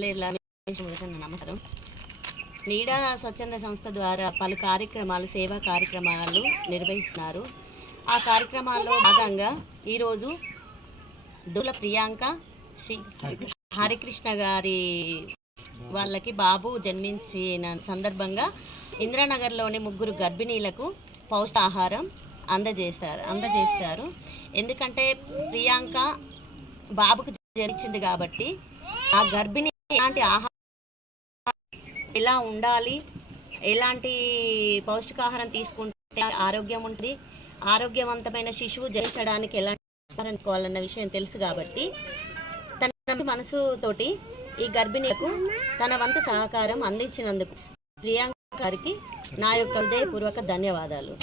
నమస్కారం నీడా స్వచ్ఛంద సంస్థ ద్వారా పలు కార్యక్రమాలు సేవా కార్యక్రమాలు నిర్వహిస్తున్నారు. ఆ కార్యక్రమాల్లో భాగంగా ఈరోజు దుల ప్రియాంక శ్రీ హరికృష్ణ గారి వాళ్ళకి బాబు జన్మించిన సందర్భంగా ఇంద్రానగర్లోని ముగ్గురు గర్భిణీలకు పౌష్టాహారం అందజేస్తారు అందజేస్తారు. ఎందుకంటే ప్రియాంక బాబుకు జన్మించింది కాబట్టి ఆ గర్భిణి ఎలాంటి ఆహారం ఎలా ఉండాలి? ఎలాంటి పౌష్టికాహారం తీసుకుంటే ఆరోగ్యం ఉంటుంది? ఆరోగ్యవంతమైన శిశువు జరించడానికి ఎలాంటి ఆహారం తీసుకోవాలన్న విషయం తెలుసు కాబట్టి తన మనసుతోటి ఈ గర్భిణిలకు తన వంతు సహకారం అందించినందుకు ప్రియాంక గారికి నా యొక్క హృదయపూర్వక ధన్యవాదాలు.